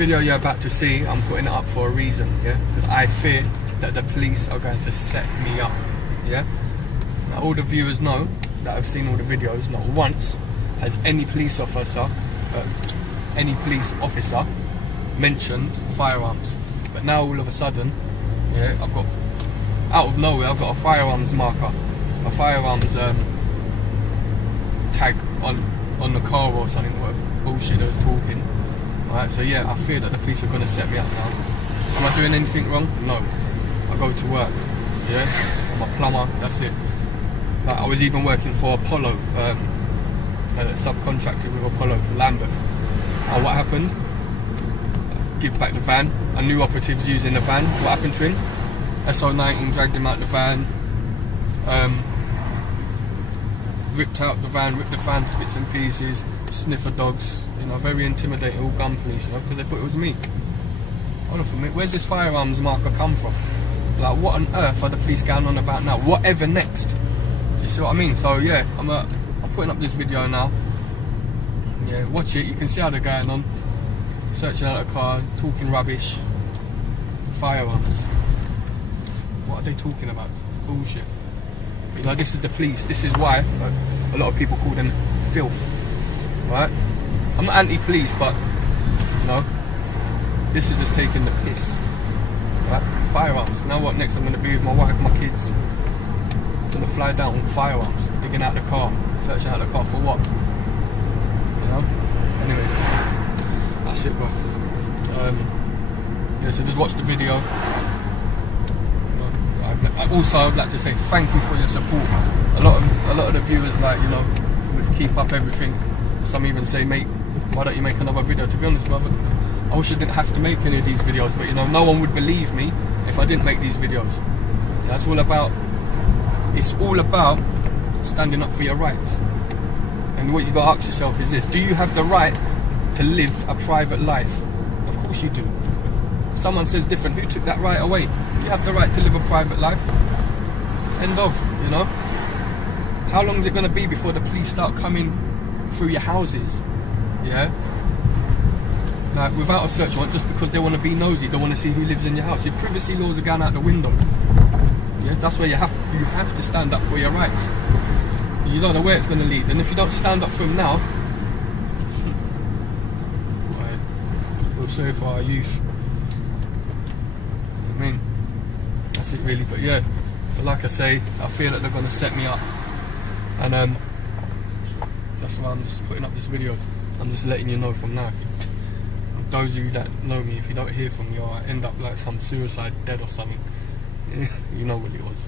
video you're about to see, I'm putting it up for a reason, yeah? Because I fear that the police are going to set me up, yeah? Now, all the viewers know that I've seen all the videos. Not once has any police officer mentioned firearms. But now all of a sudden, yeah, I've got, out of nowhere, I've got a firearms marker, a firearms tag on the car or something, whatever bullshit they was talking. Alright, so yeah, I fear that the police are going to set me up now. Am I doing anything wrong? No. I go to work, yeah? I'm a plumber, that's it. Like, I was even working for Apollo, subcontracted with Apollo for Lambeth. And what happened? Give back the van. A new operative's using the van. What happened to him? SO19 dragged him out the van, ripped out the van, ripped the van to bits and pieces, sniffer dogs, you know, very intimidating, all gun police, you know, because they thought it was me. Hold on for a minute, where's this firearms marker come from? Like, what on earth are the police going on about now? Whatever next? You see what I mean? So yeah, I'm putting up this video now. Yeah, watch it, you can see how they're going on. Searching out a car, talking rubbish. Firearms. What are they talking about? Bullshit. You know, this is the police. This is why a lot of people call them filth. Right? I'm not anti-police, but you know, this is just taking the piss. Right? Firearms. Now what next? I'm going to be with my wife and my kids. I'm going to fly down with firearms, digging out the car, searching out the car for what? You know? Anyway, that's it, bro. Yeah, so just watch the video. I'd like to say thank you for your support. A lot of the viewers, like, you know, would keep up everything. Some even say, mate, why don't you make another video? To be honest, brother, I wish I didn't have to make any of these videos, but you know, no one would believe me if I didn't make these videos. That's all about. It's all about standing up for your rights. And what you got to ask yourself is this: do you have the right to live a private life? Of course you do. If someone says different, who took that right away? You have the right to live a private life. End of, you know? How long is it going to be before the police start coming through your houses? Yeah? Like, without a search warrant, just because they want to be nosy, they want to see who lives in your house. Your privacy laws are going out the window. Yeah? That's where you have to stand up for your rights. You don't know where it's going to lead. And if you don't stand up for them now, I feel sorry for our youth. I mean, that's it really. But yeah, so like I say, I feel that they're going to set me up, and that's why I'm just putting up this video. I'm just letting you know from now. Those of you that know me, if you don't hear from me or I end up like some suicide dead or something, you know what it was.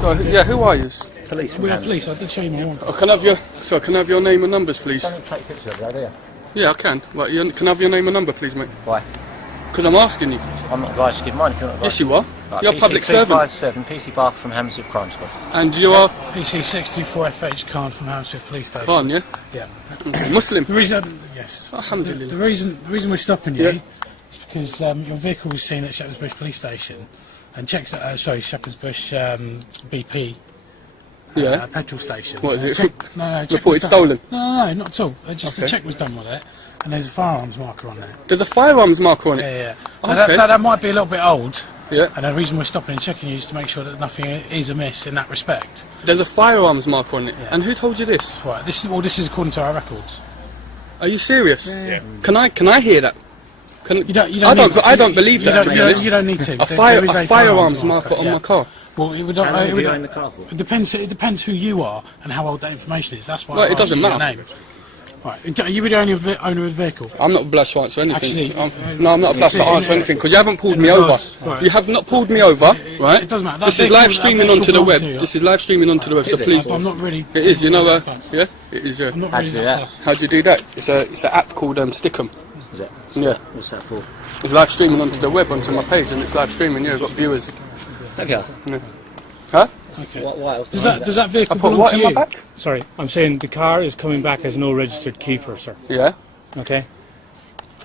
So yeah, who are you? Police. We're police. I did show you my one. Oh, can I have your name and numbers, please? Don't take pictures of it, do you? Yeah, I can. Right, can I have your name and number, please, mate? Why? Because I'm asking you. I'm not obliged to give mine if you're not obliged. Yes, you are. Right, You're a public servant. PC257, PC Barker from Hammersmith Crime Squad. And you are? PC624FH Khan from Hammersmith Police Station. Khan, yeah? Yeah. Okay. Muslim? The reason, yes. Alhamdulillah. The reason we're stopping you is because your vehicle was seen at Shepherd's Bush Police Station, and checks at Shepherd's Bush BP. Yeah. Petrol station. What is it? No, reported stolen? No, not at all. Just a check was done with it, and there's a firearms marker on there. There's a firearms marker on it? Yeah. Oh, okay. That might be a little bit old. Yeah. And the reason we're stopping and checking you is to make sure that nothing is amiss in that respect. There's a firearms marker on it? Yeah. And who told you this? Right, this is according to our records. Are you serious? Yeah. Can I hear that? I don't believe that. You don't need to. A firearms marker on my car. Well, it would How long have you owned the car for? It depends who you are and how old that information is. That's why. Well, it doesn't matter. Your name. Right, are you the owner of the vehicle? I'm not obliged to answer anything. Actually, no, I'm not obliged to answer anything because you haven't pulled me over. Right. You have not pulled me over, right? It doesn't matter. This is live streaming onto the web. This is live streaming onto the web. So please. I'm not really. It is. You know, yeah, it is. I'm not How do really you do that? How do you do that? It's an app called Stickum. Is it? Yeah. What's that for? It's live streaming onto the web, onto my page, and it's live streaming. Yeah, I've got viewers. Okay. Yeah. Huh? Okay. What else Does that vehicle I put belong what to in you? my back? Sorry, I'm saying the car is coming back as no registered keeper, sir. Yeah. Okay?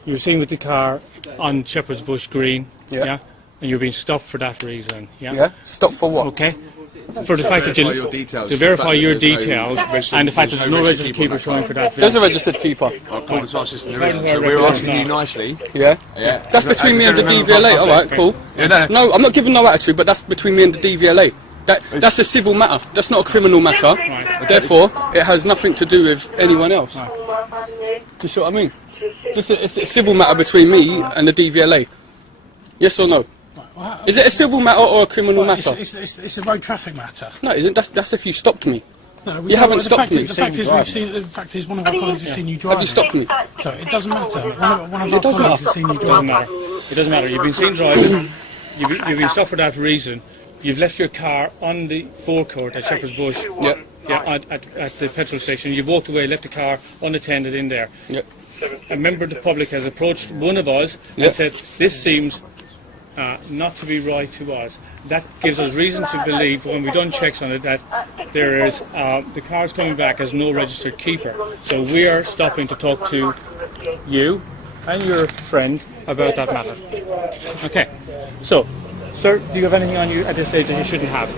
You're seen with the car on Shepherd's Bush Green. Yeah. And you're being stopped for that reason. Yeah. Yeah. Stop for what? Okay. For the fact that verify your details. to verify your The fact that there's details, registered- and the fact that there's no registered keeper keeper on showing that for car. that. There's a registered keeper. According to our system, there isn't. According to So our we're records, asking you no. nicely. Yeah? Yeah. That's between me and the DVLA, alright, cool. Yeah, no. No, I'm not giving no attitude, but that's between me and the DVLA. That's a civil matter. That's not a criminal matter. Therefore, it has nothing to do with anyone else. Do you see what I mean? It's a civil matter between me and the DVLA. Yes or no? Is it a civil matter or a criminal matter? It's a road traffic matter. No, it isn't. That's if you stopped me. No, You haven't stopped me. The fact is, one of our colleagues has seen you driving. Have you stopped me? So it doesn't matter. One of our does colleagues matter. has seen you It doesn't driving. matter. It doesn't matter. You've been seen driving. You've been stopped for that reason. You've left your car on the forecourt at Shepherd's Bush. Yeah. Yeah, at the petrol station. You've walked away, left the car unattended in there. Yeah. A member of the public has approached one of us Yeah. and said, this seems not to be right to us. That gives us reason to believe, when we've done checks on it, that there is the car's coming back as no registered keeper. So we are stopping to talk to you and your friend about that matter. Okay. So, sir, do you have anything on you at this stage that you shouldn't have?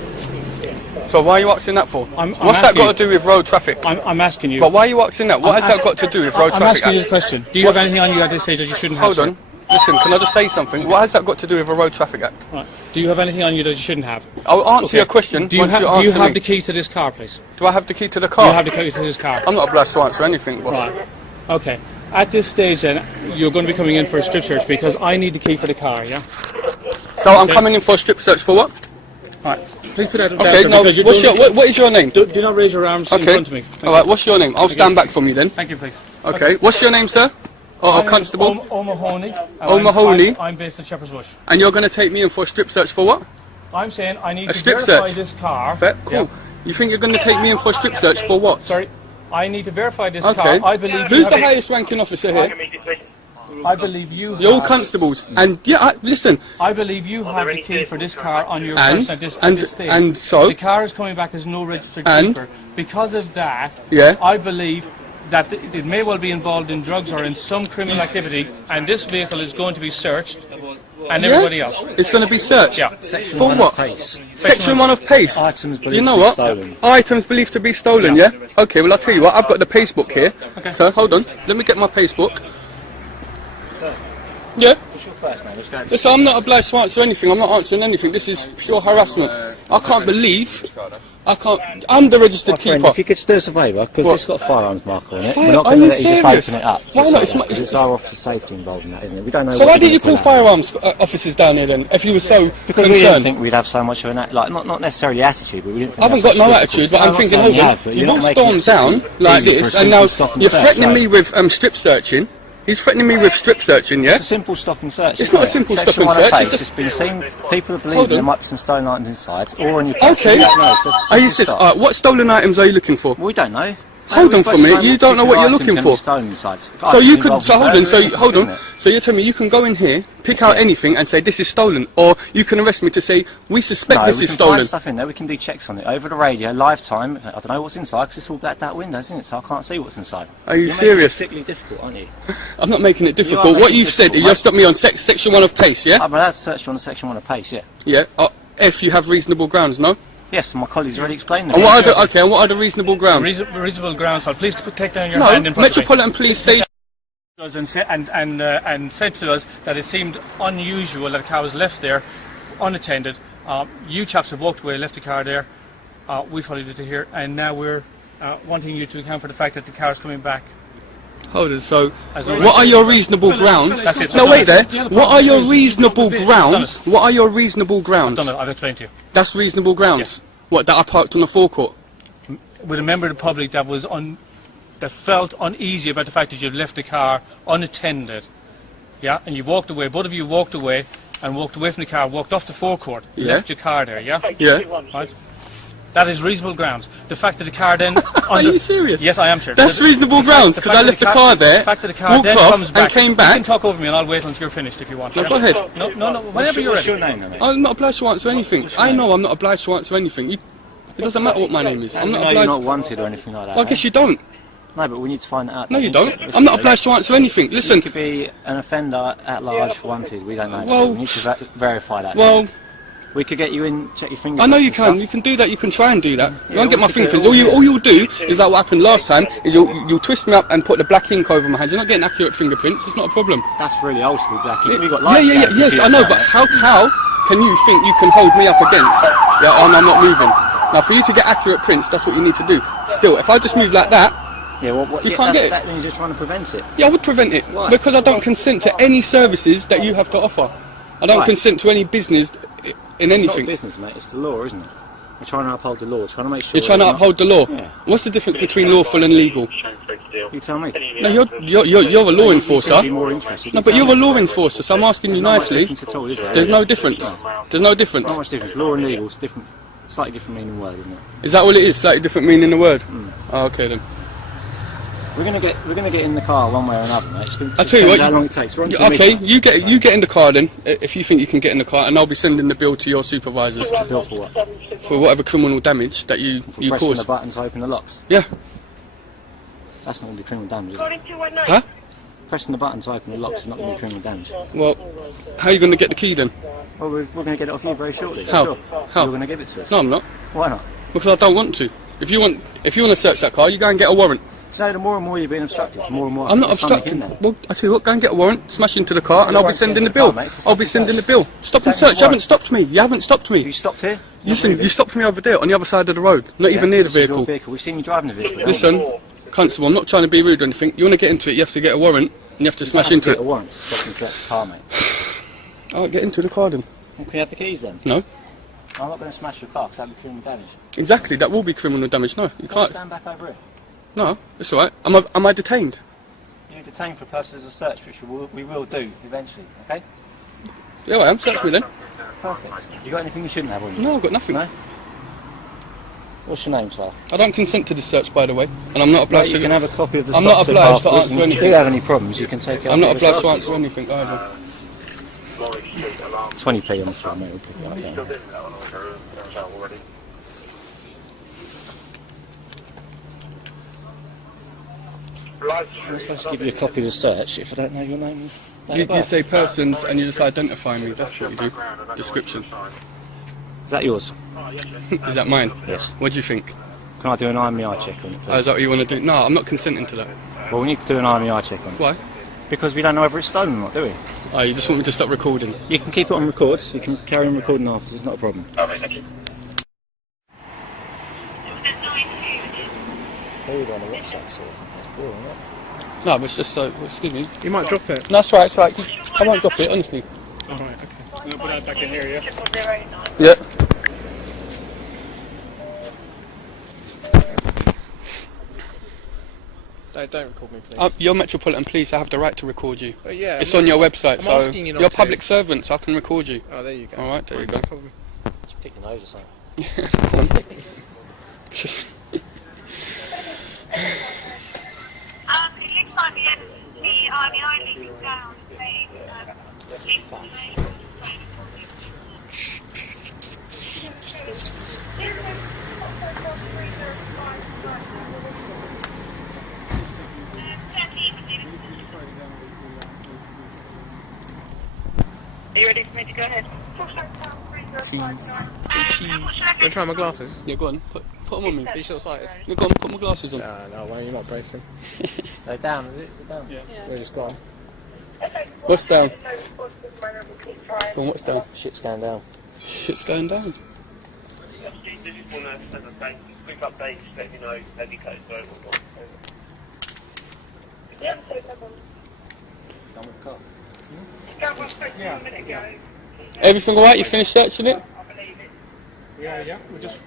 So why are you asking that for? I'm What's that asking got to do with road traffic? I'm asking you. But why are you asking that? What I'm has that got to do with road I'm traffic asking you act? the question. Do you have anything on you at this stage that you shouldn't have? Hold sir? on. Listen, can I just say something? What has that got to do with a road traffic act? Right. Do you have anything on you that you shouldn't have? I'll answer your question Do you, once you do you answer have me. the key to this car, please? Do I have the key to the Do car? you have the key to this car? I'm not obliged to answer anything, boss. Right. Okay. At this stage, then, you're going to be coming in for a strip search because I need the key for the car. Yeah. So I'm coming in for a strip search for what? Right. Please put that down. Okay, sir, no, because you're what's doing- what is your name? Do not raise your arms in Okay. front of me. Thank Alright, what's your name? I'll stand back from you then. Thank you, please. Okay, what's your name, sir? Oh, constable. O'Mahony. O'Mahony. I'm based in Shepherd's Bush. And you're going to take me in for a strip search for what? I'm saying I need A to strip verify search? this car. Fair, cool. You think you're going to take me in for a strip search for what? Sorry. I need to verify this Okay. car. I believe you Who's have the highest ranking officer here? I believe you You're all have- constables. And yeah, listen. I believe you have the key for this car on your And- person at this stage. and so? The car is coming back as no registered And? keeper. Because of that, Yeah. I believe that it may well be involved in drugs or in some criminal activity, and this vehicle is going to be searched, and everybody else. It's going to be searched. Yeah. Section For 1 what? of pace. Section 1 of pace. Items believed You know to be what? stolen. Items believed to be stolen, yeah? Okay, well I'll tell you what, I've got the pace book here. Okay. So hold on, let me get my pace book. Yeah? What's your first name? Let's go. Listen, I'm not obliged to answer anything, I'm not answering anything. This is pure harassment. I can't believe, I'm the registered My friend, keeper. if you could do us a favour, because What? it's got a firearms marker on it, Fire- we're not are going to you let you just serious? open it up. Why just not? like It's that, my- 'cause it's our officer safety involved in that, isn't it? We don't know So what why you're didn't you gonna call pull out. firearms officers down here then, if you were so Because we didn't concerned? think we'd have so much of an like not necessarily attitude, but we didn't think I haven't that's got no such attitude, difficult- but I'm I'm not thinking, saying hold you on, have, but you've you're all not making stormed it down like easy for this, a and now simple stop and you're search, threatening right? me with strip searching. He's threatening me with strip searching, yeah? It's a simple stop and search. It's isn't not a it? simple Section stop and 1 of search, pace, it's it's been seen. People are Hold believing there on. might be some stolen items inside, or on your purse. Okay. We don't know, so it's a Are you simple serious? stop. What stolen items are you looking for? Well, we don't know. Hold We're on for a supposed to minute, know you don't know what you're particular looking items can be for. stolen inside. So you could, Items so hold on, involved so in hold on. isn't it? So you're telling me you can go in here, pick out anything and say this is stolen, or you can arrest me to say we suspect No, this we is can stolen. find stuff in there. We can do checks on it over the radio, live time. I don't know what's inside because it's all that window, isn't it? So I can't see what's inside. Are you You're serious? Making it particularly difficult, aren't you? I'm not making it You difficult. are What making you've it said, difficult, you have mate. stopped me on section 1 of pace, yeah? I'm allowed to search you on the section 1 of pace, yeah. Yeah. If you have reasonable grounds, no? Yes, my colleagues already explained And them. what are the, okay, and what are the reasonable grounds? Reasonable grounds. Well, please take down your No, hand in front of me. Metropolitan Police Station. And said to us that it seemed unusual that a car was left there unattended. You chaps have walked away, left the car there. We followed you to here, and now we're wanting you to account for the fact that the car is coming back. Hold on, so As no what are your reasonable grounds? That's it. No, wait there. The other What part are your is- reasonable I've grounds? What are your reasonable grounds? Done it. I've explained to you. That's reasonable grounds. Yes. What, that I parked on the forecourt? With a member of the public that was that felt uneasy about the fact that you've left the car unattended. Yeah, and you've walked away. Both of you walked away from the car, walked off the forecourt, Yeah. left your car there. Yeah. Yeah. Right. That is reasonable grounds. The fact that the car then... Are you serious? Yes, I am serious. That's reasonable grounds, because I left the car there, The fact that the car walked then off, comes and back. came You back. can talk over me and I'll wait until you're finished if you want. No, Yeah? go ahead. No, whenever you're What's your ready. name, then, mate? I'm not obliged to answer anything. I know I'm not obliged to answer anything. It doesn't matter what my name is. I'm You not know you're obliged. not wanted or anything like that. Well, I guess you don't. No, but we need to find that out. No, you don't. Yes, I'm not you do. obliged to answer anything. You Listen, could be an offender at large wanted. We don't know. Well- we need to verify that. well, We could get you in, check your fingerprints. I know you and can. stuff. You can do that. You can try and do that. You won't get we my could do it fingerprints. all, All you'll do is like what happened last time. Is you'll twist me up and put the black ink over my hands. You're not getting accurate fingerprints. It's not a problem. That's really old school, Blackie. We got Yes, I know. But how can you think you can hold me up against? Yeah, and I'm not moving. Now, for you to get accurate prints, that's what you need to do. Still, if I just move like that. Yeah, well, you can't get it. That means you're trying to prevent it. Yeah, I would prevent it. Why? Because I don't consent to any services that you have to offer. I don't consent to any business in anything. It's not business, mate. It's the law, isn't it? We're trying to uphold the law. Trying to make sure. You're trying to uphold the law. Yeah. What's the difference between lawful and legal? You tell me. No, you're a law enforcer. Be more interested. No, but you're a law enforcer, so I'm asking you nicely. At all, is there? There's no difference. There's no difference. Not much difference. Law and legal is different. Slightly different meaning word, isn't it? Is that all it is? Slightly different meaning the word. Oh, okay then. We're gonna get in the car one way or another, mate. I tell you what. How long it takes. Okay, you get in the car then, if you think you can get in the car, and I'll be sending the bill to your supervisors. Bill for what? For whatever criminal damage that you Pressing caused. the button to open the locks. Yeah. That's not going to be criminal damage, is it? Huh? Pressing the button to open the locks is not going to be criminal damage. Well, how are you going to get the key then? Well, we're going to get it off you very shortly. How? Sure. How? You're going to give it to us. No, I'm not. Why not? Because I don't want to. If you want to search that car, you go and get a warrant. So the more and more you're being obstructed, the more and more. I'm not obstructing. Well, I tell you what, go and get a warrant, smash into the car, and I'll be sending the bill. I'll be sending the bill. Stop and search. You haven't stopped me. You haven't stopped me. You stopped here? Listen, you stopped me over there on the other side of the road, not even near the vehicle. We've seen you driving the vehicle. Listen, Constable, I'm not trying to be rude or anything. You want to get into it, you have to get a warrant, and you have to smash into it. Get a warrant to stop and search the car, mate. Alright, get into the car then. Well, can you have the keys then? No. I'm not going to smash your car because that would be criminal damage. Exactly, that will be criminal damage. No, you can't. Stand back over it. No, it's alright. Am I detained? You're detained for purposes of search, which we will do eventually, okay? Yeah, I am. Search me then. Perfect. You got anything you shouldn't have on you? No, I've got nothing. No? What's your name, sir? I don't consent to this search, by the way, and I'm not obliged You to. can have a copy of the I'm not stock obliged to afterwards, answer and anything. If you do have any problems, you can take it. I'm not obliged to answer anything either. 20p on the phone, mate. We'll pick it up, I'm supposed to give you a copy of the search if I don't know your name. You say persons and you just identify me. That's what you do. Description. Is that yours? Is that mine? Yes. What do you think? Can I do an IMEI check on it, please? Oh, is that what you want to do? No, I'm not consenting to that. Well, we need to do an IMEI check on it. Why? Because we don't know whether it's stolen or not, do we? Oh, you just want me to stop recording? You can keep it on record. You can carry on recording afterwards. It's not a problem. Okay, thank you. Hold on, what's that sort of thing? No, but it's just so. Excuse me. You might drop it. No, it's right. It's right. I won't drop it, honestly. Alright, okay. I'm going to put that back in here, yeah? Yeah. No, don't record me, please. You're Metropolitan Police. I have the right to record you. Yeah, It's on your website, so asking you not you're to. public servants. I can record you. Oh, there you go. All right, there you go. Just pick your nose or something. Go on. It looks like the RBI leaving down. Are you ready for me to go ahead? Please. Please. Can I try my glasses? Yeah, go on. Put them on me. Are you short-sighted? Yeah, go on. Put my glasses on. No, why are you not breaking? They're down, is it? Is it down? Yeah. They're just gone. What's down? Go on, what's down? Shit's going down. Shit's going down. Everything alright? You finished searching it? Yeah. We just.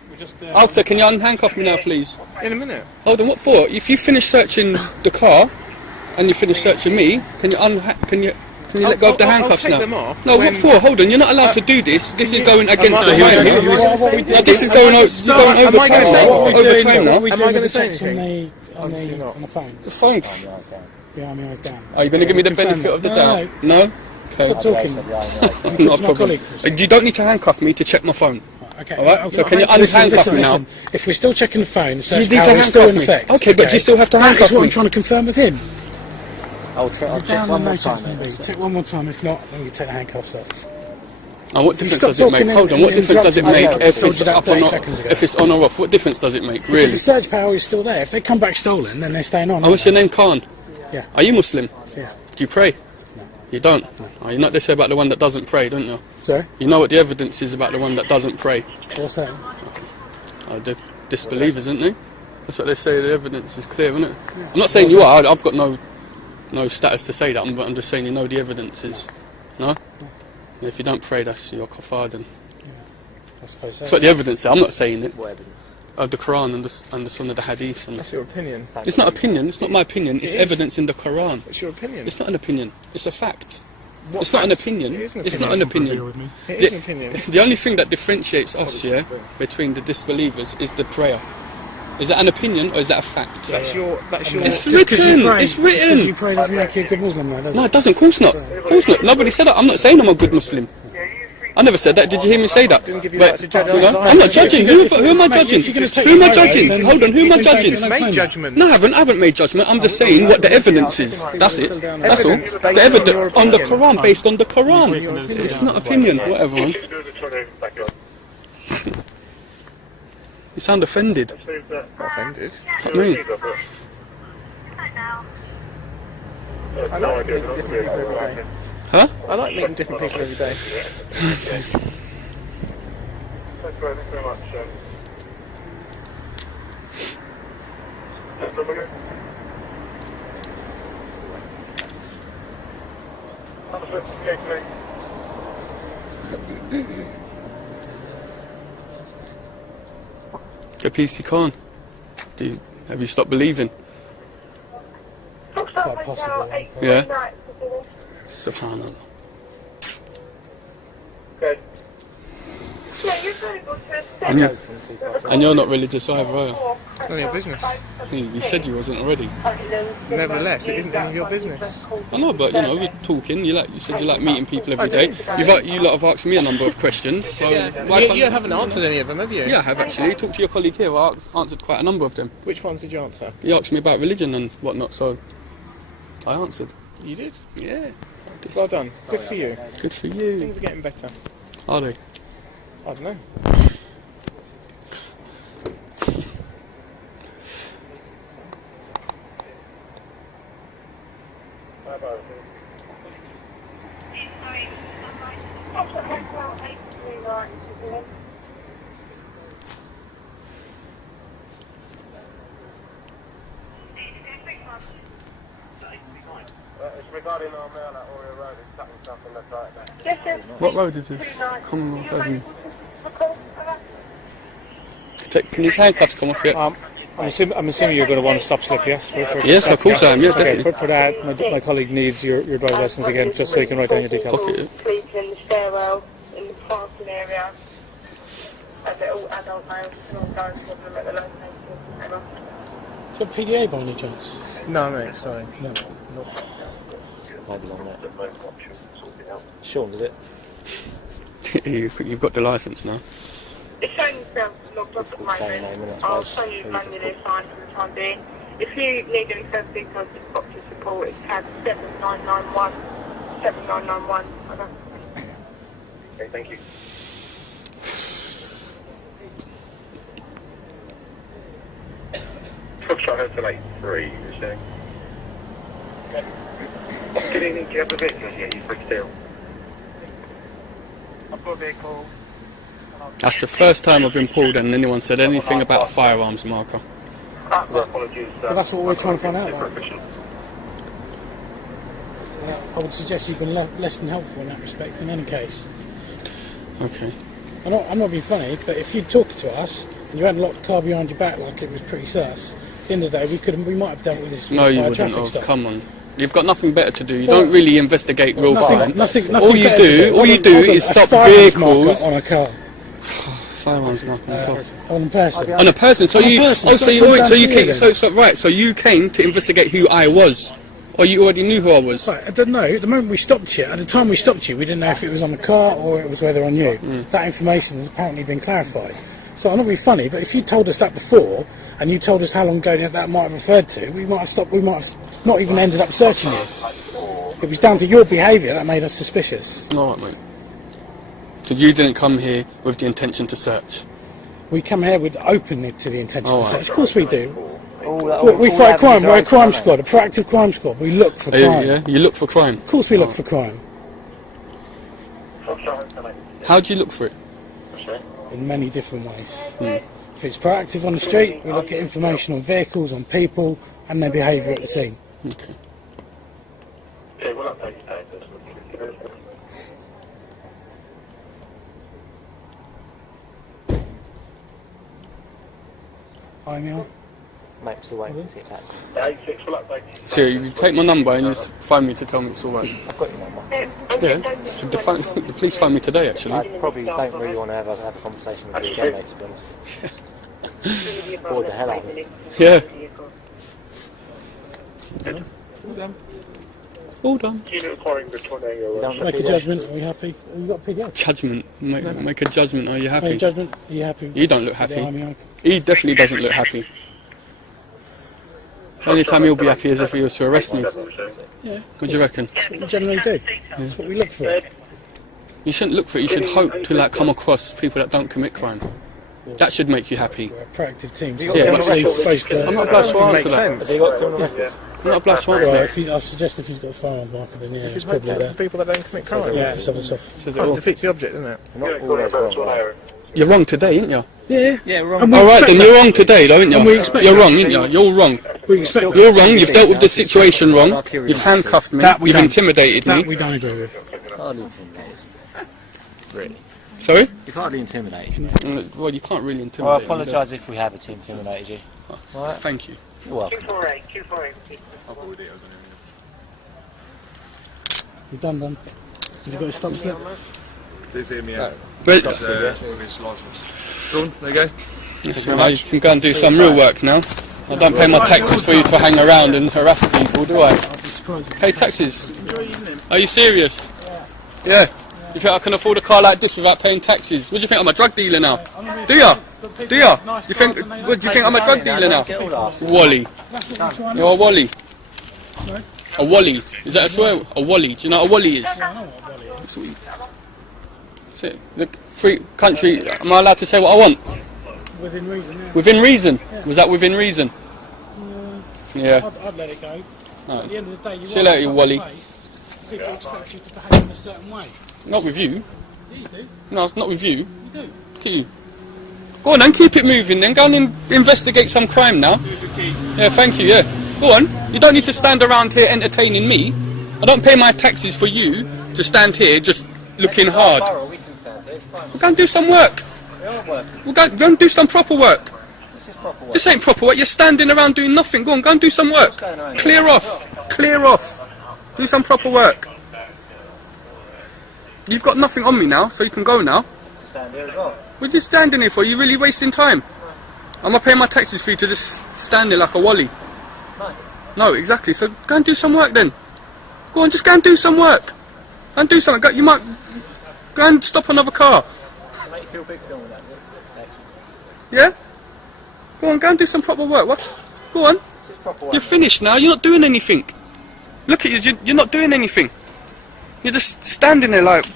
Officer, can you unhandcuff me now, please? In a minute. Hold on, what for? If you finish searching the car and you finish searching me, can you let go of the handcuffs I'll now? take them off No, when- what for? Hold on, you're not allowed to do this. This is going against the Am I- time. am This is going over. You're going over Am I going to say time now. Am I going to say anything? On the phone? The phone. Yeah, my eyes down. Are you going to give me the benefit of the doubt? No. Okay. Stop talking. Not a problem. You don't need to handcuff me to check my phone. Okay. All right. So can you unhandcuff me now? If we're still checking the phone, You search need to power is still in handcuff me. effect. Okay, but you still have to That handcuff is what me. I'm trying to confirm with him. I'll check one more time. Check one more time. If not, then we take the handcuffs off. And what difference does it make? Hold on, what difference does it make if it's up or not? If it's on or off, what difference does it make, really? Because the search power is still there. If they come back stolen, then they're staying on. Oh, what's your name, Khan? Yeah. Are you Muslim? Yeah. Do you pray? No. You don't? No. Oh, you know what they say about the one that doesn't pray, don't you? Sorry? You know what the evidence is about the one that doesn't pray? What's that? Oh, the disbelievers, isn't they? That's what they say, the evidence is clear, isn't it? Yeah. I'm not saying you are, I've got no status to say that, but I'm just saying you know the evidence is. No? Yeah, if you don't pray, that's your kafar then. I suppose so. That's what the evidence says, I'm not saying it. What evidence? The Quran and the Sunnah, the Hadith. And That's your opinion. it's not opinion, it's not my opinion, it's evidence in the Quran. It's your opinion. It's not an opinion, it's a fact. What It's not an fact? opinion. It is an It's opinion. not an opinion. It is an opinion. The only thing that differentiates us, yeah, between the disbelievers is the prayer. Is that an opinion or is that a fact? That's your. It's written. It's Because written. you pray doesn't make you a good Muslim, though, does No, it? it doesn't. Of course not. Of course not. Nobody said that. I'm not saying I'm a good Muslim. I never said that. Did you hear me say that? Didn't give you But, right to judge you know, outside. I'm not judging. Who am I Mate, judging? if you're gonna take Who am I the photo, judging? then Hold on. Who am I you can take judging? it. Just made judgment. No, I haven't made judgment. I'm just saying what the evidence is. That's it. That's all. Evidence The based on your evidence on the opinion. Quran, based on the Quran. It's not opinion. Whatever. Man. You sound offended. Offended. What do you mean? I like meeting different people every day. Huh? I like meeting different people every day. Thanks very much. Your PC Khan. Have you stopped believing? Quite possibly. Yeah. Subhanallah. Okay. And you're not religious either, are you? It's none of your business. You said you wasn't already. Nevertheless, it isn't none of your business. I know, but you know, we're talking. You said you like meeting people every day. You lot have asked me a number of questions. So why can't You haven't answered any of them, have you? Yeah, I have actually. Talked to your colleague here. I answered quite a number of them. Which ones did you answer? He asked me about religion and whatnot, so I answered. You did? Yeah. Well done. Good for you. Good for you. Things are getting better. Are they? I don't know. It's regarding our mail at Oriel Road. It's stuck in something that's right there. What road is this? Commonwealth Avenue. Can his handcuffs come off yet? I'm assuming you're going to want to stop slip, yes? Yes, of course I am. Yeah, Okay, definitely. for that, my colleague needs your driver's license again, just so you can write down your details. Pocket it. Sleeping in the stairwell, in the parking area, and they're all adult males, and all going to them at the location. Do you have PDA by any chance? No, mate, sorry. No. Maybe on that. Sean, is it? You've got the license now. It's showing yourself logged off at the moment. I'll show you manually fine for the time being. If you need any further details, just box your support. It's tab 7991. 7991. Okay, thank you. Foxtrot Hotel 83, you're saying? Good evening, do you have a vehicle? Yeah, you're free still. I've got a vehicle. That's the first time I've been pulled and anyone said anything about a firearms marker. My apologies. Well, that's what we're trying to find out about. I would suggest you've been less than helpful in that respect in any case. Okay. I'm not being funny, but if you'd talked to us and you hadn't locked the car behind your back like it was pretty sus, at the end of the day we might have dealt with this No, you by a wouldn't traffic have. stop. Come on. You've got nothing better to do. You Well, don't really investigate real crime. Nothing All you better to do Hold on, is a stop firearms marker vehicles. on a car, Firearms marker on a car. on a person. On a person. So On a you. person, Oh, so so it you. comes Wait, down so to you you came. then. So right. So you came to investigate who I was, or you already knew who I was. Right, I don't know. At the moment we stopped you, at the time we stopped you, we didn't know if it was on the car or it was whether on you. That information has apparently been clarified. So I'm not being funny, but if you told us that before, and you told us how long ago that might have referred to, we might have stopped. We might have not even ended up searching you. It was down to your behaviour that made us suspicious. All right, mate. Because you didn't come here with the intention to search. We come here with open to the intention to search. Of course we do. We All fight crime. We're a crime aren't they? squad, a proactive crime squad. We look for crime. Yeah, you look for crime. Of course we look for crime. How do you look for it? In many different ways. If it's proactive on the street, we look at information on vehicles, on people, and their behaviour at the scene. Okay. Yeah, we'll update you. Mate, still waiting to get back. 86, we'll update you. So you take my number and you just phone me to tell me it's all right. I've got your number. Yeah, the police phoned me today actually. I probably don't really want to have a conversation with you again, mate, to be honest with you. Bored the hell out of me. Yeah. All done. Make a judgment. Are we happy? Have you got a PDF? Judgment. Make a judgment. Are you Make a happy? judgment. Are you happy? You don't look with the happy. army? He definitely doesn't look happy. The only time he'll be happy is if he was to arrest me. Yeah. What do you reckon? That's what we generally do. That's what we look for. You shouldn't look for it. You should hope to come across people that don't commit crime. That should make you happy. We're a proactive team. So Yeah, we're actually supposed to. I'm not obliged to answer that. Makes Have you got criminal records? I'm not obliged to answer Well, that. I suggest if he's got a firearm marker, then yeah, it's probably for there. people that don't commit crime. Yeah, it's other stuff. Says it all. It defeats the object, doesn't it? Not always wrong. You're wrong today, ain't you? Yeah, we're All right, then you're wrong today, though, ain't And we you? expect You're that. wrong, ain't you? You're wrong. We expect You're wrong. You've dealt with the situation wrong. You've handcuffed me. That we You've don't. intimidated that me. we don't agree with. Hardly intimidated. Really? Sorry? You've hardly intimidated. Well, you can't really Well, I intimidate me. apologise if we have intimidated you. Right. Thank you. You're welcome. 248. We've done. Has he got a stop slip? Please hear me out. But, With his licence. Drawn, there you go. so now you can go and do some real work now. I don't pay my taxes for you to hang around and harass people, do I? Pay taxes. Are you serious? Yeah. You think I can afford a car like this without paying taxes? What do you think? I'm a drug dealer now? Do ya? Do ya? You think? What do you think? I'm a drug dealer now? Wally. You're a Wally. A Wally. Is that a swear? A Wally. Do you know what a Wally is? Sweet. That's it. The free country. Am I allowed to say what I want? Within reason, yeah. Within reason. Was that within reason? Yeah. I'd let it go. Right. At the end of the day, See you later, you Wally. People expect you to behave in a certain way. Not with you. Yeah, you do. No, it's not with you. You do. Look at you. Go on then, keep it moving then. Go and investigate some crime now. Yeah, thank you, yeah. Go on. You don't need to stand around here entertaining me. I don't pay my taxes for you to stand here just looking hard. We can stand here, it's fine. We'll go and do some work. We are working. We'll go and do some proper work. This is proper work. This ain't proper work. You're standing around doing nothing. Go and do some work. Clear off. Clear off. Do some proper work. You've got nothing on me now, so you can go now. Stand here as well. What are you standing here for? Are you really wasting time? I'm not paying my taxes for you to just stand there like a Wally. No. No, exactly. So go and do some work then. Go on, just go and do some work. Go and do something. You might go and stop another car. To make you feel big filming that, Yeah? Go and do some proper work. What? Go on. This is proper work. You're finished now. You're not doing anything. Look at you. You're not doing anything. You're just standing there like,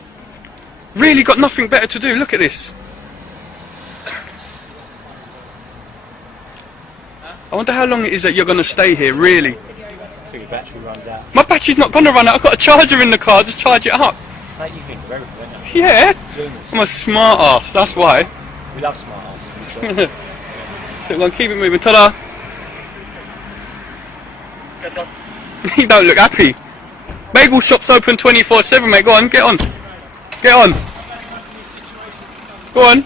really got nothing better to do. Look at this. I wonder how long it is that you're going to stay here, really. So your battery runs out. My battery's not going to run out. I've got a charger in the car. Just charge it up. Mate, you think of everything, don't you? Yeah. Journalists. I'm a smart ass. That's why. We love smart asses. So go on, keep it moving. Ta-da. You don't look happy. Bagel shop's open 24/7, mate. Go on, get on. Get on. Go on.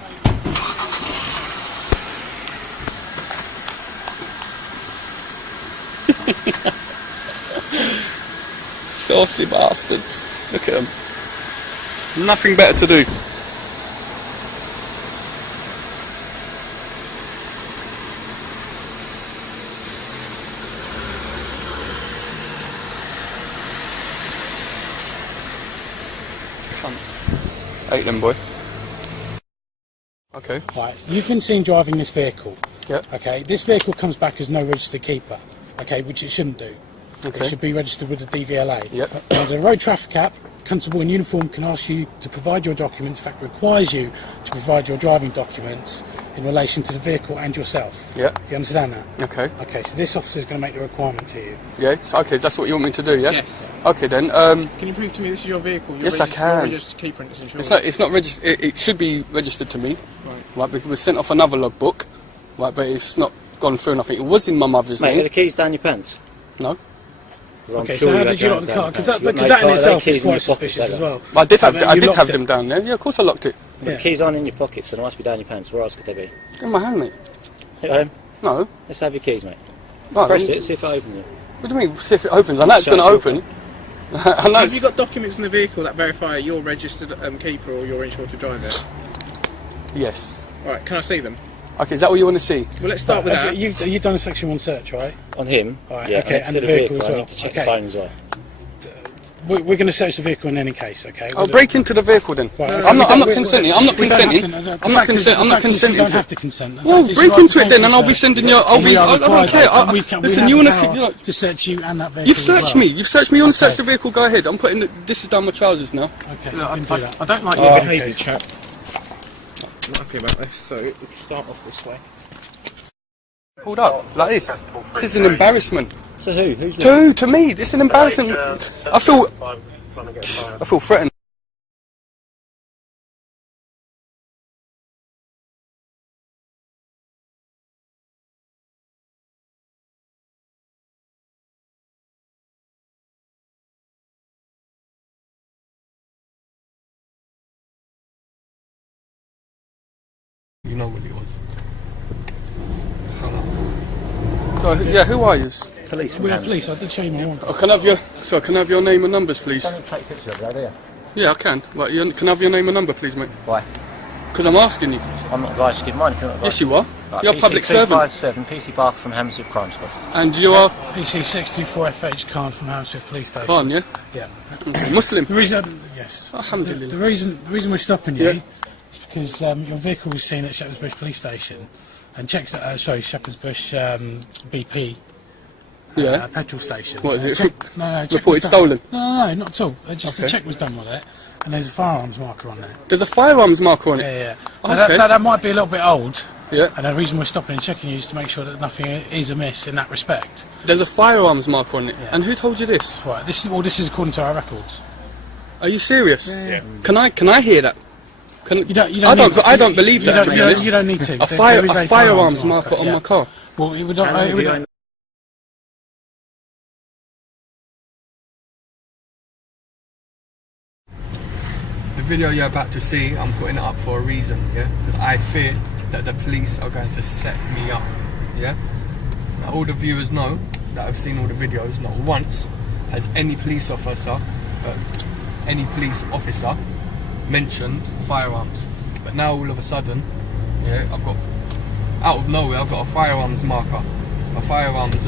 Saucy bastards. Look at them. Nothing better to do. Ate them, boy. Okay. Right, you've been seen driving this vehicle. Yep. Okay, this vehicle comes back as no registered keeper. Okay, which it shouldn't do. Okay. It should be registered with the DVLA. Yep. Under the Road Traffic Act, constable in uniform can ask you to provide your documents, in fact requires you to provide your driving documents in relation to the vehicle and yourself. Yeah. You understand that? Okay. Okay, so this officer is going to make the requirement to you. Yeah. So, okay, that's what you want me to do, yeah? Yes. Okay then. Can you prove to me this is your vehicle? You're Yes, I can. You're registered keeper and it's insured. It's not registered. It should be registered to me, right? Because we sent off another logbook, right? But it's not gone through. And I think it was in my mother's Mate, are name. the keys down your pants? No. Okay, so how did you lock the car? Because that in itself is quite suspicious as well. I did have them down there. Yeah, of course I locked it. The keys aren't in your pockets, so they must be down your pants. Where else could they be? In my hand, mate. Hit home. No. Let's have your keys, mate. No. Press it, see if it opens it. What do you mean? See if it opens. I know it's going to open. I know. Have you got documents in the vehicle that verify you're registered keeper or you're insured to drive it? Yes. Alright, can I see them? Okay, is that what you want to see? Well, let's start with that. You've done a Section 1 search, right? On him? Right, Yeah, okay, and and to the the vehicle vehicle, as well. I need to check Okay. the phone as well. We're going to search the vehicle in any case, okay? I'll break into the vehicle then. Right, I'm not consenting. I'm not consenting. I'm not consenting. You don't have to consent. Well, break into it then, and I'll be sending you. I don't care. Listen, you want to search you and that vehicle. You've searched me. You've searched me. You want to search the vehicle? Go ahead. I'm putting this is down my trousers now. Okay. Look, you can do that. I don't like your behaviour, chap. I'm not happy about this, so we can start off this way. Pulled up like this. This is an embarrassment. To who? Who's To me, this is an embarrassment. I feel threatened. You know what it was. So, yeah, who are you? police? We are police. I did show you my one. Oh, can I have your name and numbers, please? Can you take pictures of that, do you? Yeah, I can. Right, can I have your name and number, please, mate? Why? Because I'm asking you. I'm not obliged to give mine if you're not obliged. Yes, you are. Right, You're a public servant. PC257, PC Barker from Hammersmith Crime Squad. And you are? PC 624FH Khan from Hammersmith Police Station. Khan, yeah? Yeah. Okay. Muslim? The reason, yes. Alhamdulillah. The reason we're stopping you Yeah. is because your vehicle was seen at Shepherd's Bush Police Station, and checks at Shepherd's Bush BP. Petrol station. What is it? Check Reported was done. stolen? No, not at all. Just the check was done with it, and there's a firearms marker on there. There's a firearms marker on it? Yeah. Okay. Now, that might be a little bit old. Yeah. And the reason we're stopping and checking you is to make sure that nothing is amiss in that respect. There's a firearms marker on it. Yeah. And who told you this? Right. This is according to our records. Are you serious? Yeah. Can I hear that? I don't believe that. to be honest. You don't need to. A firearms marker on my car. Well, it would not. The video you're about to see, I'm putting it up for a reason, yeah? Because I fear that the police are going to set me up, yeah? Now, all the viewers know that I've seen all the videos. Not once has any police officer mentioned firearms. But now all of a sudden, yeah, out of nowhere, I've got a firearms marker, a firearms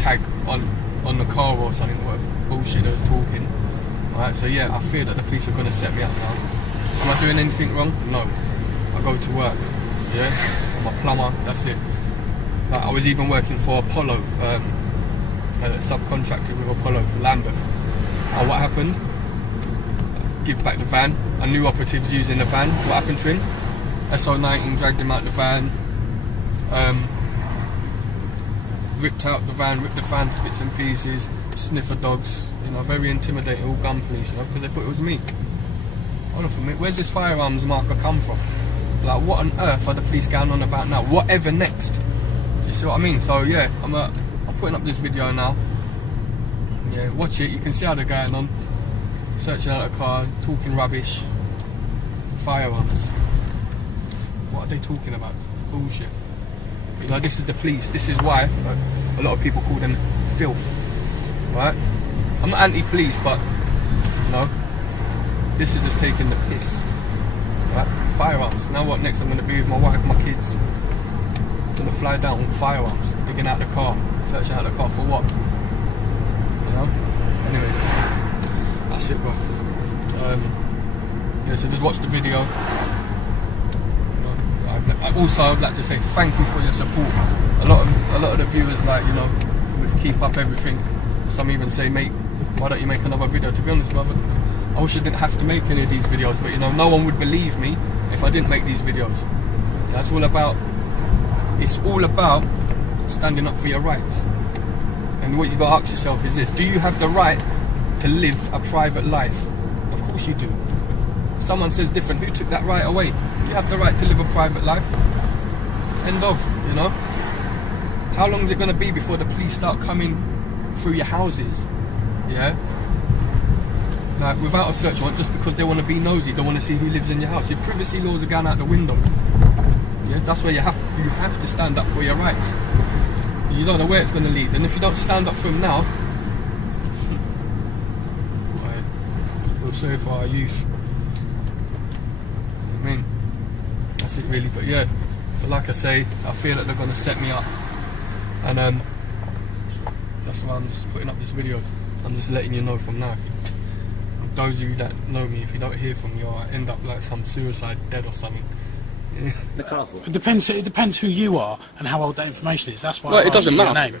tag on the car or something, whatever bullshit they was talking. Right, so yeah, I fear that the police are going to set me up now. Am I doing anything wrong? No. I go to work, yeah? I'm a plumber, that's it. Like, I was even working for Apollo, subcontracted with Apollo for Lambeth. And what happened? Give back the van. A new operative's using the van. What happened to him? SO19 dragged him out the van, ripped out the van, ripped the van to bits and pieces, sniffer dogs, you know, very intimidating, all gun police, you know, because they thought it was me. Hold on for a minute, where's this firearms marker come from? Like, what on earth are the police going on about now? Whatever next? You see what I mean? So yeah, I'm putting up this video now. Yeah, watch it, you can see how they're going on. Searching out a car, talking rubbish. Firearms. What are they talking about? Bullshit. You know, this is the police. This is why a lot of people call them filth. Right? I'm not anti-police, but no, this is just taking the piss. Right? Firearms. Now what next? I'm going to be with my wife, my kids. I'm going to fly down with firearms, digging out the car, searching out the car for what? You know? Anyway, that's it, bro. Yeah, so just watch the video. I'd like to say thank you for your support. A lot of the viewers, like, you know, would keep up everything. Some even say, mate, why don't you make another video? To be honest, brother, I wish I didn't have to make any of these videos, but you know, no one would believe me if I didn't make these videos. That's all about, it's all about standing up for your rights. And what you got to ask yourself is this: do you have the right to live a private life? Of course you do. If someone says different, who took that right away? You have the right to live a private life. End of, you know? How long is it going to be before the police start coming through your houses? Yeah? Like, without a search warrant, just because they want to be nosy, they want to see who lives in your house. Your privacy laws are going out the window. Yeah? That's where you have to stand up for your rights. You don't know where it's going to lead, and if you don't stand up for them now, I feel sorry for our youth. I mean, that's it really. But yeah, so like I say, I feel that they're going to set me up, and that's why I'm just putting up this video. I'm just letting you know from now. Those of you that know me, if you don't hear from me, or I end up like some suicide dead or something. Yeah. The car for? It depends who you are and how old that information is. That's why. Well, it doesn't matter. Your name.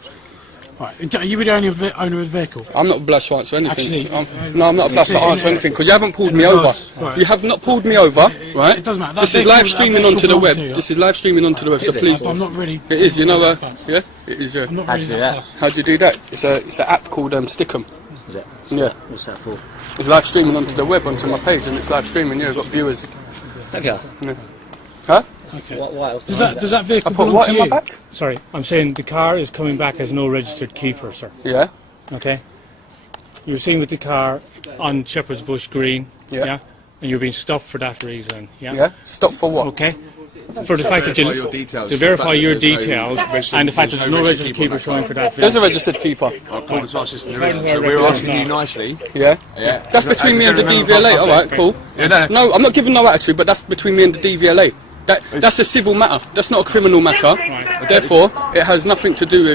Right. Are you the only owner of the vehicle? I'm not obliged to answer anything. Actually, no, I'm not obliged to answer anything because you haven't pulled me over. Right. You have not pulled me over, right? It doesn't matter. This is live streaming onto the web. This is live streaming onto the web. So please. I'm not really. It is. You know, yeah, it is. Yeah. I'm not How really do you do that that? fussed. How do you do that? It's an app called Stickem. Is it? Yeah. What's that for? It's live streaming onto the web, onto my page, and it's live streaming. Yeah, I've got viewers. Okay. Yeah. Huh? Okay. What else? Does that vehicle I put belong what to in you? my back? Sorry, I'm saying the car is coming back as no registered keeper, sir. Yeah. Okay? You were seen with the car on Shepherd's Bush Green, Yeah. and you're being stopped for that reason, Yeah. Stop for what? Okay? For the fact that verify your details. to verify your The fact that details, there's and the fact that there's there's no no registered registered keeper keeper showing for that There's a vehicle. registered keeper. According to our system, there According isn't. to So our we're records, asking you no. nicely. Yeah. Yeah. That's between me and the As a DVLA. All right, public, cool. Yeah, no. No, I'm not giving no attitude, but that's between me and the DVLA. That's a civil matter. That's not a criminal matter. Therefore, it has nothing to do with